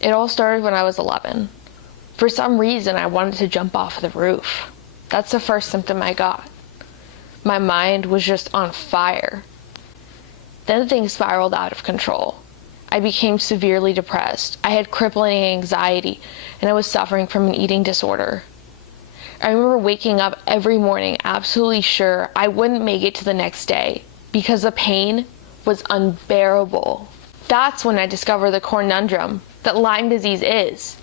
It all started when I was 11. For some reason, I wanted to jump off the roof. That's the first symptom I got. My mind was just on fire. Then things spiraled out of control. I became severely depressed. I had crippling anxiety, and I was suffering from an eating disorder. I remember waking up every morning absolutely sure I wouldn't make it to the next day because the pain was unbearable. That's when I discovered the conundrum that Lyme disease is.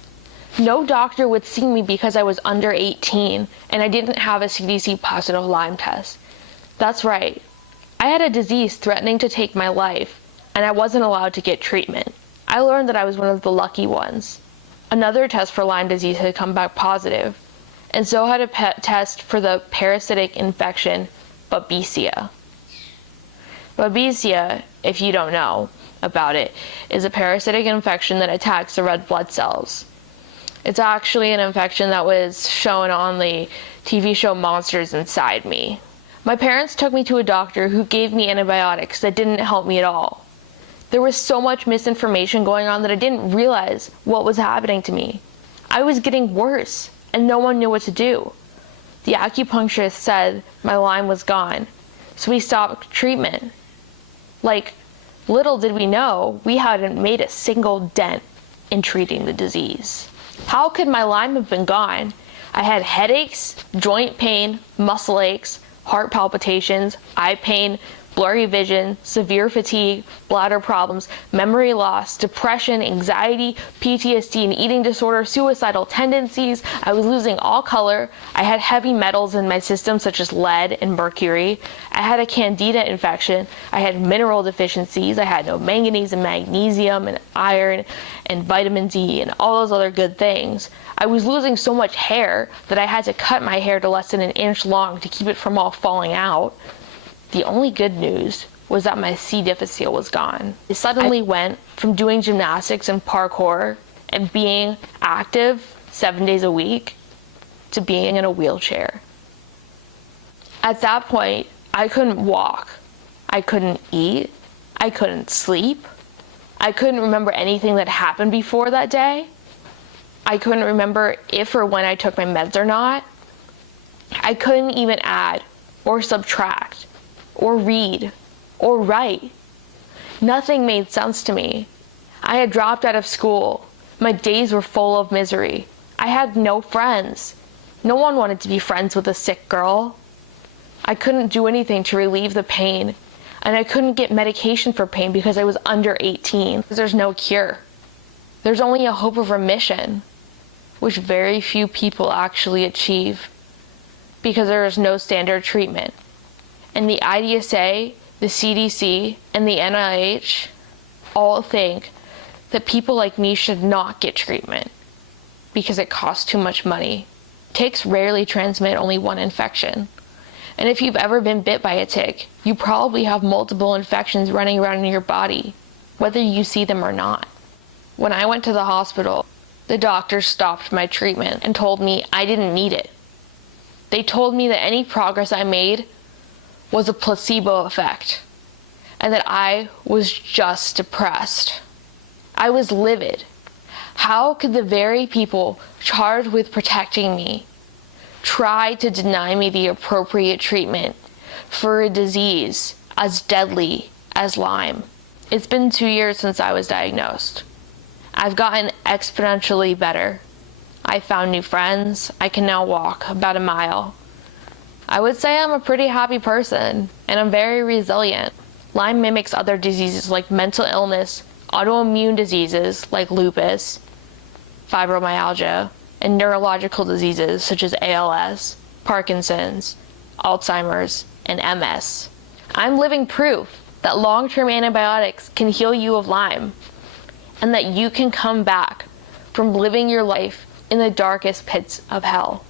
No doctor would see me because I was under 18 and I didn't have a CDC positive Lyme test. That's right. I had a disease threatening to take my life, and I wasn't allowed to get treatment. I learned that I was one of the lucky ones. Another test for Lyme disease had come back positive, and so had a test for the parasitic infection, Babesia. Babesia, if you don't know about it, is a parasitic infection that attacks the red blood cells. It's actually an infection that was shown on the TV show Monsters Inside Me. My parents took me to a doctor who gave me antibiotics that didn't help me at all. There was so much misinformation going on that I didn't realize what was happening to me. I was getting worse, and no one knew what to do. The acupuncturist said my Lyme was gone, so we stopped treatment. Little did we know, we hadn't made a single dent in treating the disease. How could my Lyme have been gone? I had headaches, joint pain, muscle aches, heart palpitations, eye pain, blurry vision, severe fatigue, bladder problems, memory loss, depression, anxiety, PTSD, an eating disorder, suicidal tendencies. I was losing all color. I had heavy metals in my system such as lead and mercury. I had a candida infection. I had mineral deficiencies. I had no manganese and magnesium and iron and vitamin D and all those other good things. I was losing so much hair that I had to cut my hair to less than an inch long to keep it from all falling out. The only good news was that my C. difficile was gone. I suddenly went from doing gymnastics and parkour and being active 7 days a week to being in a wheelchair. At that point, I couldn't walk. I couldn't eat. I couldn't sleep. I couldn't remember anything that happened before that day. I couldn't remember if or when I took my meds or not. I couldn't even add or subtract or read or write. Nothing made sense to me. I had dropped out of school. My days were full of misery. I had no friends. No one wanted to be friends with a sick girl. I couldn't do anything to relieve the pain, and I couldn't get medication for pain because I was under 18. There's no cure. There's only a hope of remission, which very few people actually achieve because there is no standard treatment. And the IDSA, the CDC, and the NIH all think that people like me should not get treatment because it costs too much money. Ticks rarely transmit only one infection. And if you've ever been bit by a tick, you probably have multiple infections running around in your body, whether you see them or not. When I went to the hospital, the doctors stopped my treatment and told me I didn't need it. They told me that any progress I made was a placebo effect, and that I was just depressed. I was livid. How could the very people charged with protecting me try to deny me the appropriate treatment for a disease as deadly as Lyme? It's been 2 years since I was diagnosed. I've gotten exponentially better. I found new friends. I can now walk about a mile. I would say I'm a pretty happy person, and I'm very resilient. Lyme mimics other diseases like mental illness, autoimmune diseases like lupus, fibromyalgia, and neurological diseases such as ALS, Parkinson's, Alzheimer's, and MS. I'm living proof that long-term antibiotics can heal you of Lyme, and that you can come back from living your life in the darkest pits of hell.